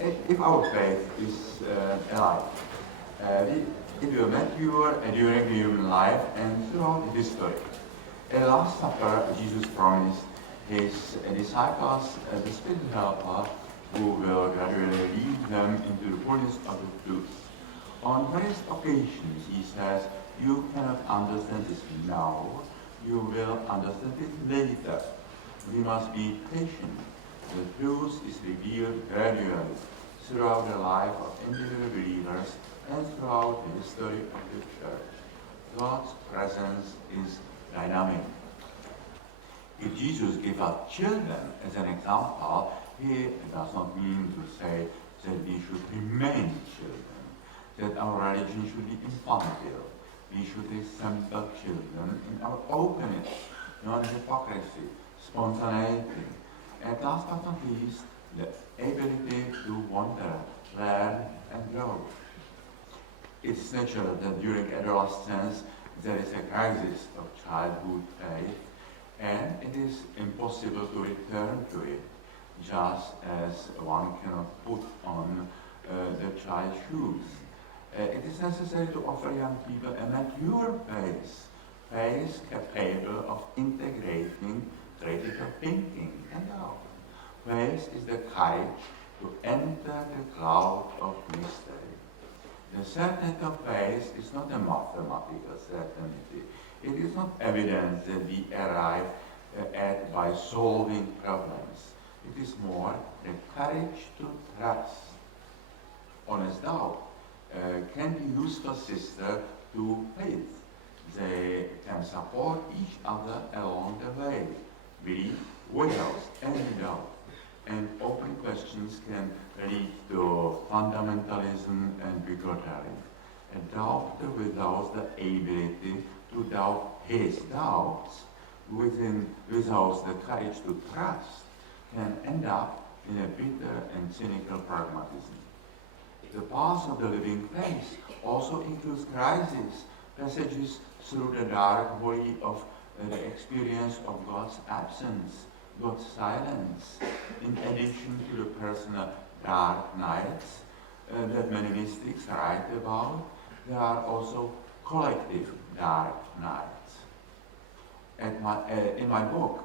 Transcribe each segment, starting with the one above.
if our faith is alive, it will mature during human life and throughout history. At the Last Supper, Jesus promised his disciples the Spirit Helper who will gradually lead them into the fullness of the truth. On various occasions, he says, you cannot understand this now, you will understand it later. We must be patient. The truth is revealed gradually throughout the life of individual believers and throughout the history of the Church. God's presence is dynamic. If Jesus gave us children as an example, he does not mean to say that we should remain children, that our religion should be infantile. We should resemble children in our openness, non-hypocrisy, spontaneity, and last but not least, the ability to wander, learn, and grow. It's natural that during adolescence there is a crisis of childhood faith, and it is impossible to return to it, just as one cannot put on the child's shoes. It is necessary to offer young people a mature faith capable of integrating critical thinking and doubt. Faith is the courage to enter the cloud of mystery. The certainty of faith is not a mathematical certainty. It is not evidence that we arrive at by solving problems. It is more the courage to trust. Honest doubt can be useful sister to faith. They can support each other along the way. Belief, without any doubt, and open questions can lead to fundamentalism and bigotry. A doubter without the ability to doubt his doubts, without the courage to trust, can end up in a bitter and cynical pragmatism. The path of the living faith also includes crises, passages through the dark valley of the experience of God's absence, God's silence. In addition to the personal dark nights that many mystics write about, there are also collective dark nights. In my book,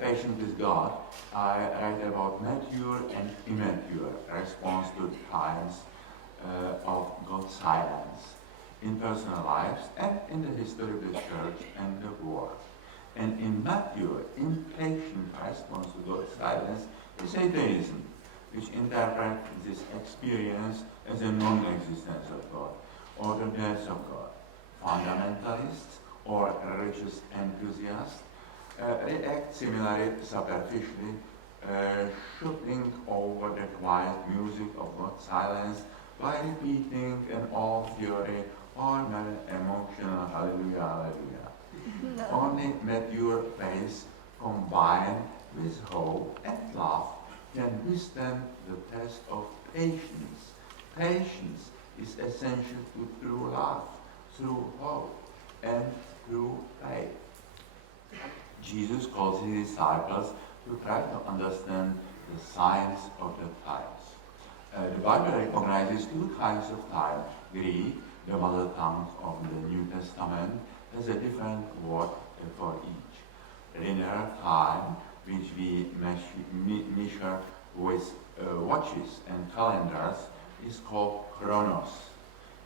Patient with God, I write about mature and immature response to times of God's silence in personal lives and in the history of the Church and the world. And in mature, impatient response to God's silence is atheism, which interprets this experience as a non-existence of God or the death of God. Fundamentalists or religious enthusiasts react similarly superficially, shooting over the quiet music of God's silence by repeating an old theory or an emotional hallelujah, hallelujah. No. Only mature faith combined with hope and love can withstand the test of patience. Patience is essential to true love, through hope, and through faith. Jesus calls his disciples to try to understand the signs of the times. The Bible recognizes two kinds of time. Greek, the mother tongue of the New Testament, has a different word for each. Linear time, which we measure with watches and calendars, is called chronos.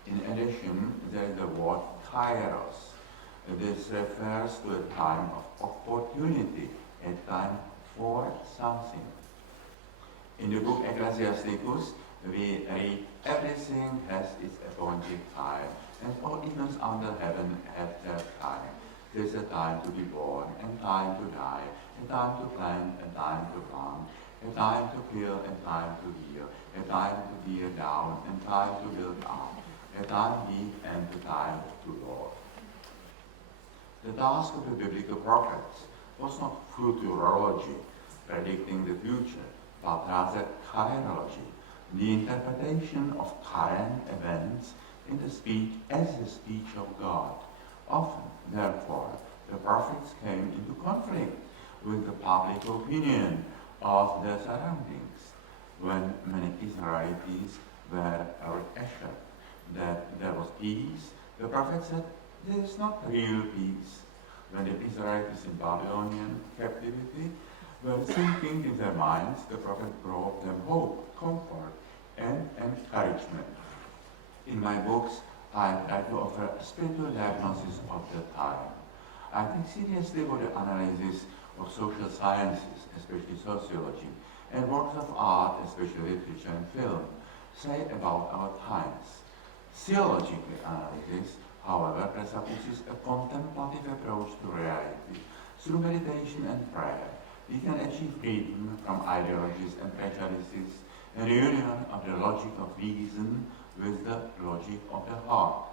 In addition, there is the word kairos. This refers to a time of opportunity, a time for something. In the book Ecclesiasticus, we read, everything has its appointed time, and all events under heaven have their time. There is a time to be born, and time to die, a time to plant, and time to plant, a time to kill, and time to heal, a time to tear down, and time to build up, a time deep, and a time to Lord. The task of the biblical prophets was not futurology, predicting the future, but rather chirology, the interpretation of current events in the speech as the speech of God. Often, therefore, the prophets came into conflict with the public opinion of their surroundings. when many Israelites were reassured that there was peace, the prophet said, "There is not real peace." When the Israelites in Babylonian captivity were thinking in their minds, the prophet brought them hope, comfort, and encouragement. In my books, I try to offer a spiritual diagnosis of the time. I take seriously what the analysis of social sciences, especially sociology, and works of art, especially literature and film, say about our times. Theological analysis, however, presupposes a contemplative approach to reality. Through meditation and prayer, we can achieve freedom from ideologies and prejudices, a reunion of the logic of reason with the logic of the heart.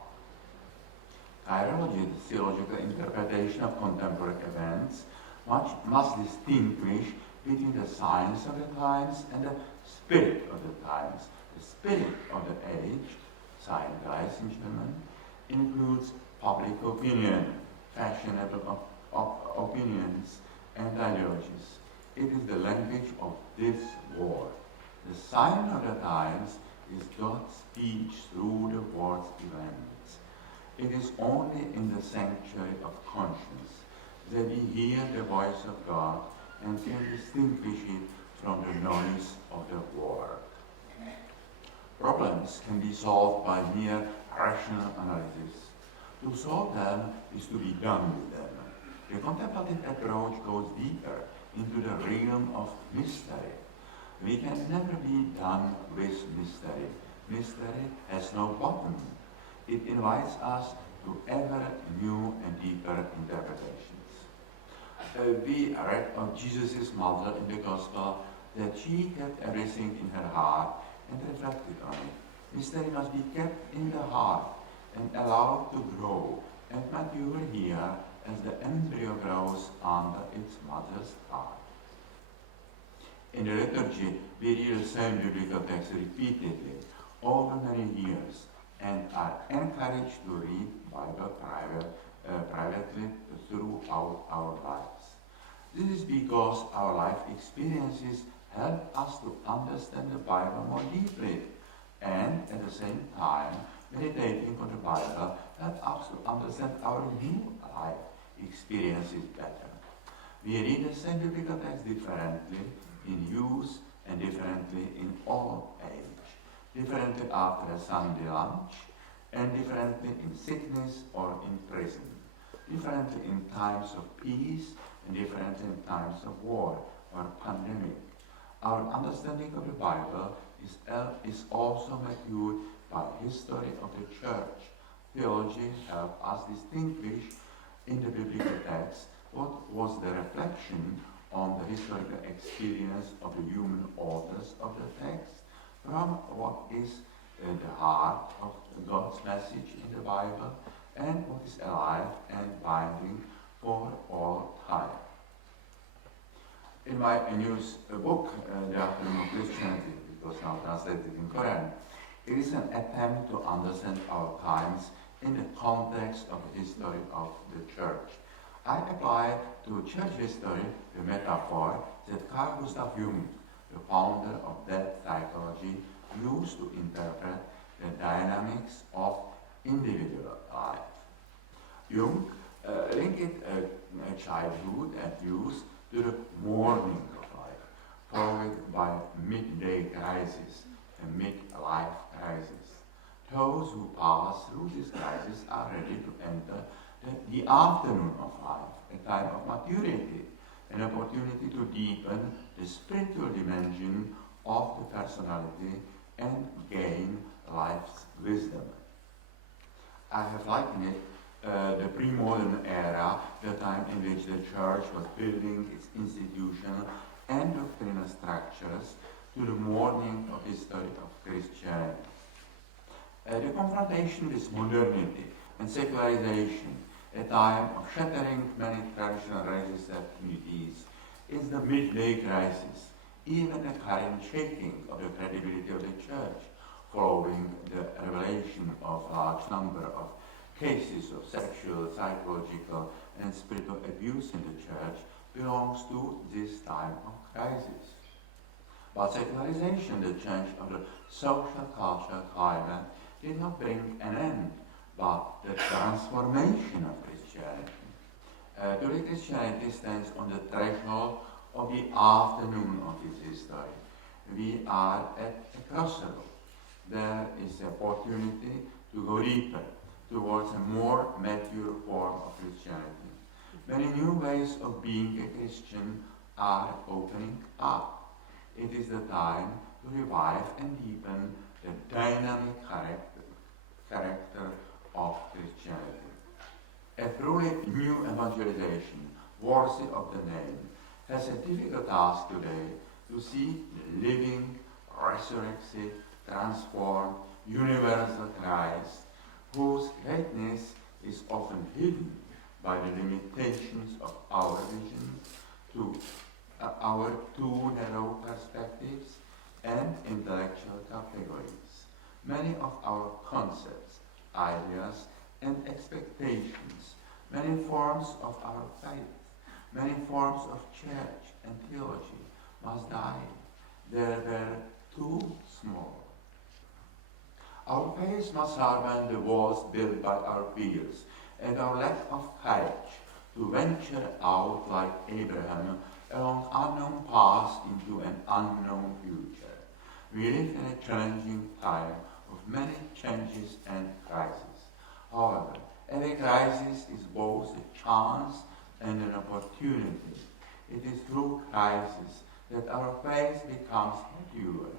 Chirology, the theological interpretation of contemporary events, must distinguish between the science of the times and the spirit of the times. The spirit of the age, Zeitgeist in German, includes public opinion, fashionable opinions, and ideologies. It is the language of this world. The sign of the times is God's speech through the world's events. It is only in the sanctuary of conscience that we hear the voice of God and can distinguish it from the noise of the world. Problems can be solved by mere rational analysis. To solve them is to be done with them. The contemplative approach goes deeper into the realm of mystery. We can never be done with mystery. Mystery has no bottom. It invites us to ever new and deeper interpretations. We read of Jesus' mother in the Gospel that she kept everything in her heart and reflected on it. Mystery must be kept in the heart and allowed to grow and mature here as the embryo grows under its mother's heart. In the liturgy, we read the same biblical text repeatedly over many years and are encouraged to read Bible privately throughout our lives. This is because our life experiences help us to understand the Bible more deeply, and at the same time, meditating on the Bible helps us to understand our new life experiences better. We read the same biblical text differently in youth and differently in old age, differently after a Sunday lunch, and differently in sickness or in prison, differently in times of peace and differently in times of war or pandemic. Our understanding of the Bible is also matured by history of the church. Theology helps us distinguish in the biblical text what was the reflection on the historical experience of the human authors of the text from what is the heart of God's message in the Bible and what is alive and binding for all time. In my newest book, The Afternoon of Christianity, it was now translated in Korean, it is an attempt to understand our times in the context of the history of the church. I apply to church history the metaphor that Carl Gustav Jung, the founder of that psychology, used to interpret the dynamics of individual life. Jung linked childhood and youth to the morning of life, followed by midday crisis and midlife crisis. Those who pass through this crisis are ready to enter the afternoon of life, a time of maturity, an opportunity to deepen the spiritual dimension of the personality and gain life's wisdom. I have likened it the pre-modern era, the time in which the church was building its institutional and doctrinal structures, to the morning of history of Christianity. The confrontation with modernity and secularization, a time of shattering many traditional religious communities, is the midday crisis, even the current shaking of the credibility of the church, following the revelation of a large number of cases of sexual, psychological, and spiritual abuse in the church, belongs to this time of crisis. But secularization, the change of the social culture climate, did not bring an end, but the transformation of Christianity. Today Christianity stands on the threshold of the afternoon of its history. We are at a crossroad. There is the opportunity to go deeper towards a more mature form of Christianity. Many new ways of being a Christian are opening up. It is the time to revive and deepen the dynamic character of Christianity. A truly new evangelization, worthy of the name, has a difficult task today to see the living, resurrected, transformed, universal Christ, whose greatness is often hidden by the limitations of our vision, to our too narrow perspectives and intellectual categories. Many of our concepts, ideas, and expectations, many forms of our faith, many forms of church and theology must die. They were too small. Our faith must surmount the walls built by our fears and our lack of courage to venture out like Abraham along unknown paths into an unknown future. We live in a challenging time of many changes and crises. However, every crisis is both a chance and an opportunity. It is through crisis that our faith becomes mature,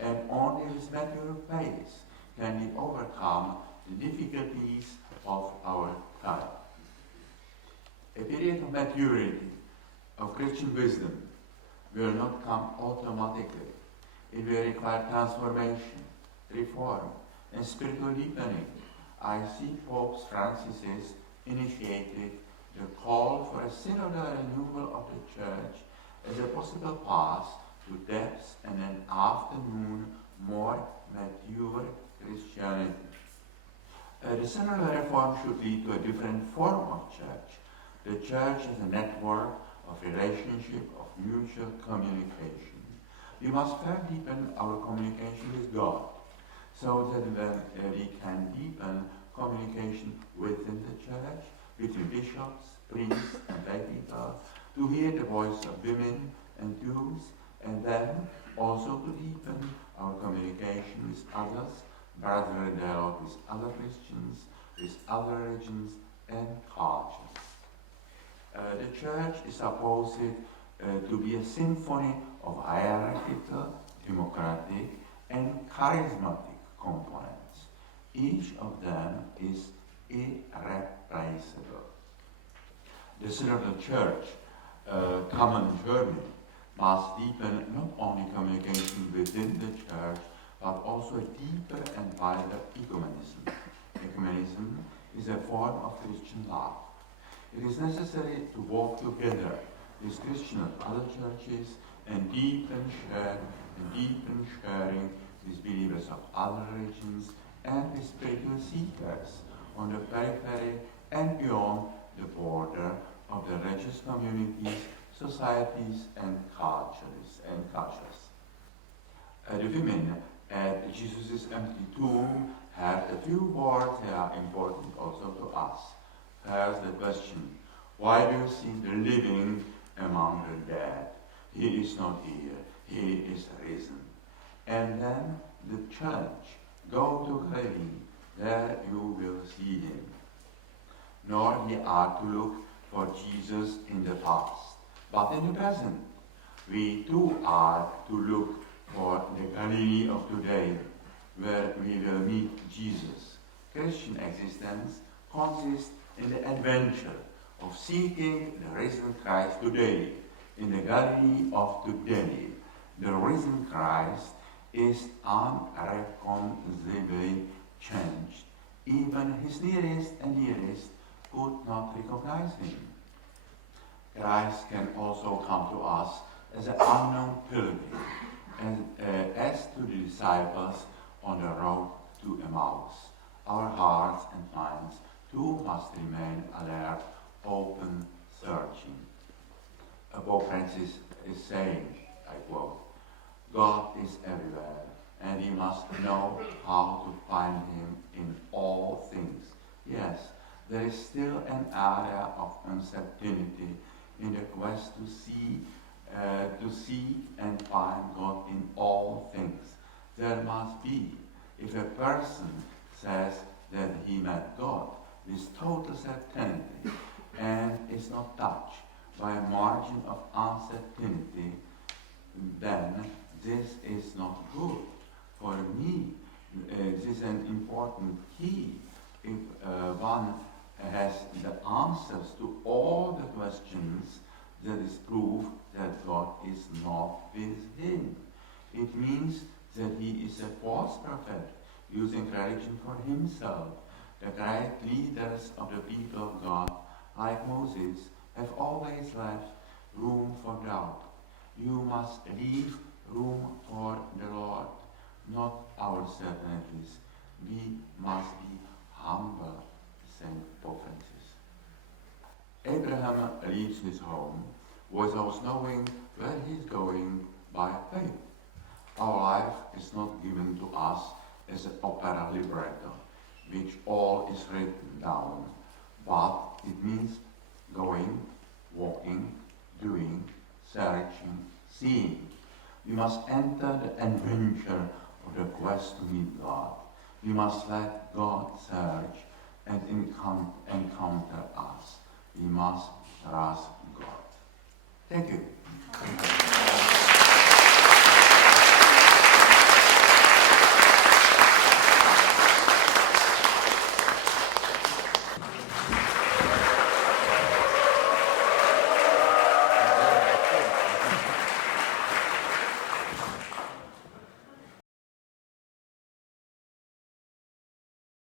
and only with mature faith can we overcome the difficulties of our time. A period of maturity, of Christian wisdom, will not come automatically. It will require transformation, reform, and spiritual deepening. I see Pope Francis's initiated the call for a synodal renewal of the Church as a possible path to depth and an afternoon more mature Christianity. The synodal reform should lead to a different form of church. The church is a network of relationship, of mutual communication. We must first deepen our communication with God, so that we can deepen communication within the church, between bishops, priests, and lay people, to hear the voice of women and youth, and then also to deepen our communication with others, brotherly dialogue with other Christians, with other religions and cultures. The church is supposed to be a symphony of hierarchical, democratic, and charismatic components. Each of them is irreplaceable. The synodal church common journey must deepen not only communication within the church, but also a deeper and wider ecumenism. Ecumenism is a form of Christian life. It is necessary to walk together with Christian and other churches and deepen sharing with believers of other religions and with spiritual seekers on the periphery and beyond the border of the religious communities, societies, and cultures. The women at Jesus' empty tomb had a few words that are important also to us. First, the question, why do you seek the living among the dead? He is not here, he is risen. And then the challenge, go to Galilee, there you will see him. Nor we are to look for Jesus in the past, but in the present. We too are to look for the Galilee of today, where we will meet Jesus. Christian existence consists in the adventure of seeking the risen Christ today, in the Galilee of today. The risen Christ is unrecognizably changed. Even his nearest and dearest could not recognize him. Christ can also come to us as an unknown pilgrim, and as to the disciples on the road to Emmaus. Our hearts and minds too must remain alert, open, searching. Pope Francis is saying, I quote, God is everywhere, and we must know how to find him in all things. Yes, there is still an area of uncertainty in the quest to seek and find God in all things. There must be. If a person says that he met God with total certainty and is not touched by a margin of uncertainty, then this is not good. For me, this is an important key. If one has the answers to all the questions, that is proof that God is not with him. It means that he is a false prophet, using religion for himself. The great leaders of the people of God, like Moses, have always left room for doubt. You must leave room for the Lord, not our certainties. We must be humble, St. Pope Francis. Abraham leaves his home without knowing where he's going by faith. Our life is not given to us as an opera libretto, which all is written down, but it means going, walking, doing, searching, seeing. We must enter the adventure of the quest to meet God. We must let God search and encounter us. We must trust God. Thank you.